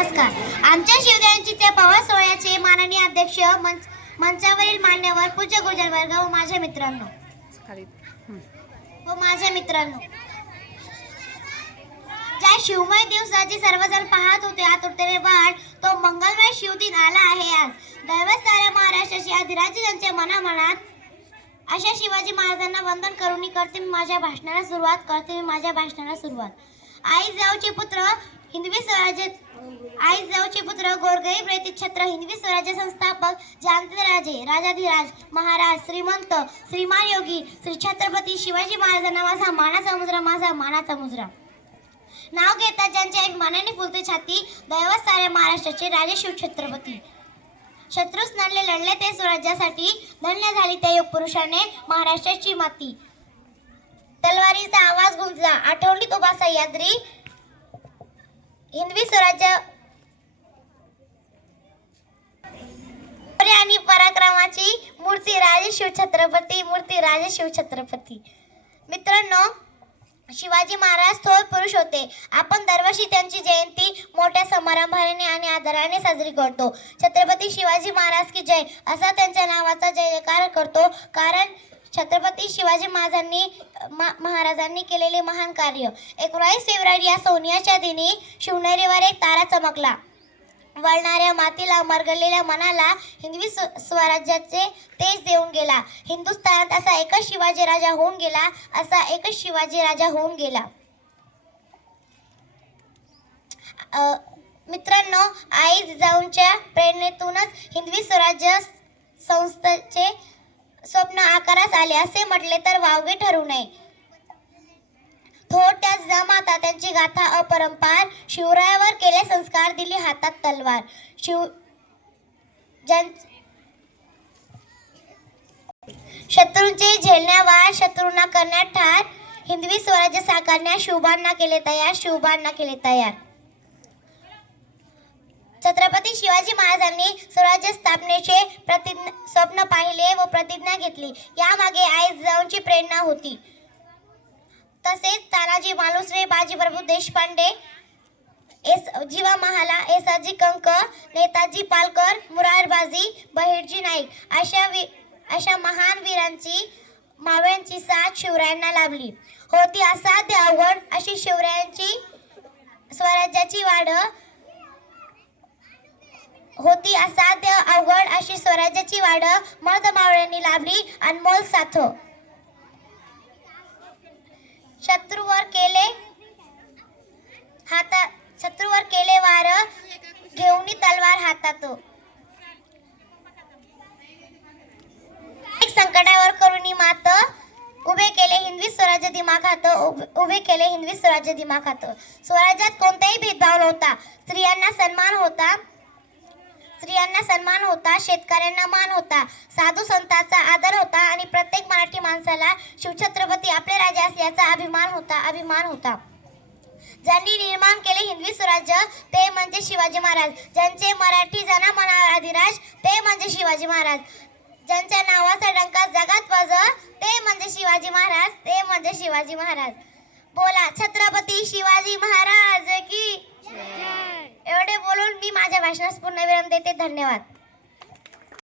नमस्कार. आमच्या शिवजयंतीच्या पवार सोहळ्याचे माननीय अध्यक्ष, मंचावरील मान्यवर, पूज्य गुरुजन वर्ग व माझ्या मित्रांनो, ज्या शिवमय दिवसाची सर्वजण पाहत होते आतुरतेने वाट, तो मंगलमय शिवदिन आला आहे आज. दैवत साऱ्या महाराष्ट्राची अधिराज्य ज्यांच्या मनामनात, अशा शिवाजी महाराजांना वंदन करून करते मी माझ्या भाषणाला सुरुवात. आई जाऊचे पुत्र हिंदवी पुत्र गोरगरीब रयतेचे छत्र हिंदवी स्वराज्य संस्थापक राजे राजाधिराज महाराज श्रीमंत श्रीमान योगी श्री छत्रपती शिवाजी महाराजांना माझा मानाचा मुजरा. नाव घेतात ज्यांच्या एक मानाने फुलते छाती, दैवत साऱ्या महाराष्ट्राचे राजे शिवछत्रपती. शत्रूस नडले लढले ते स्वराज्यासाठी, धन्य झाली त्या योग पुरुषाने महाराष्ट्राची माती. तलवारीचा आवाज गुंजला, आठवणीत उभा सह्याद्री, हिंदवी स्वराज्य आणि पराक्रमाची मूर्ती राजे शिवछत्रपती. मित्रांनो, शिवाजी महाराज थोर पुरुष होते. आपण दरवर्षी त्यांची जयंती मोठ्या समारंभाने आणि आदराने साजरी करतो. छत्रपती शिवाजी महाराज की जय असा त्यांच्या नावाचा जयकार करतो, कारण छत्रपती शिवाजी महाराजांनी केलेले महान कार्य. 19 फेब्रुवारी या सोनियाच्या दिनी शिवनेरीवर एक तारा चमकला. वळणाऱ्या मातीला, मरगळलेल्या मनाला हिंदवी स्वराज्याचे तेज देऊन गेला. हिंदुस्थानात असा एकच शिवाजी राजा होऊन गेला. मित्रांनो, आई जिजाऊंच्या प्रेरणेतूनच हिंदवी स्वराज्य संस्थेचे स्वप्न आकारास आले असे म्हटले तर वावगे ठरू नये. थोरत्या जिजामाता त्यांची गाथा अपरंपार, शिवरायावर केले संस्कार, दिली हातात तलवार. शत्रूंचे झेलण्यावार, शत्रूंना करण्यात ठार, हिंदवी स्वराज्य साकारण्यास शिवबांना केले तयार. छत्रपती शिवाजी महाराजांनी स्वराज्य स्थापनेचे स्वप्न पाहिले व प्रतिज्ञा घेतली. यामागे आई जिजाऊंची प्रेरणा होती. तसेच तानाजी मालुसरे, बाजीप्रभू देशपांडे, जीवा महाला, एसाजी कंक, नेताजी पालकर, मुरारबाजी, बहिर्जी नाईक अशा महान वीरांची मावळ्यांची साथ शिवरायांना लाभली. होती असाध्य अवघड अशी स्वराज्याची वाढ मर्द मावळ्यांनी लाभली अनमोल साथ. शत्रूवर केले वार, घेऊनी तलवार हातात. एक संकटावर करुणी मात, उभे केले हिंदवी स्वराज्य दिमाखात. स्वराज्यात कोणताही भेदभाव नव्हता. स्त्रियांना सन्मान होता, शेतकऱ्यांना मान होता, साधू संतांचा आदर होता आणि प्रत्येक मराठी माणसाला शिवछत्रपती आपले राजा असल्याचा अभिमान होता. ज्यांनी निर्माण केले हिंदवी स्वराज्य ते म्हणजे शिवाजी महाराज. ज्यांचे मराठी जना मनावर अधिराज ते म्हणजे शिवाजी महाराज. ज्यांच्या नावाचा डंका जगात वाज ते म्हणजे शिवाजी महाराज. बोला छत्रपती शिवाजी महाराज की. एवढे बोलून मी माझ्या भाषणास पूर्ण विराम देते. धन्यवाद.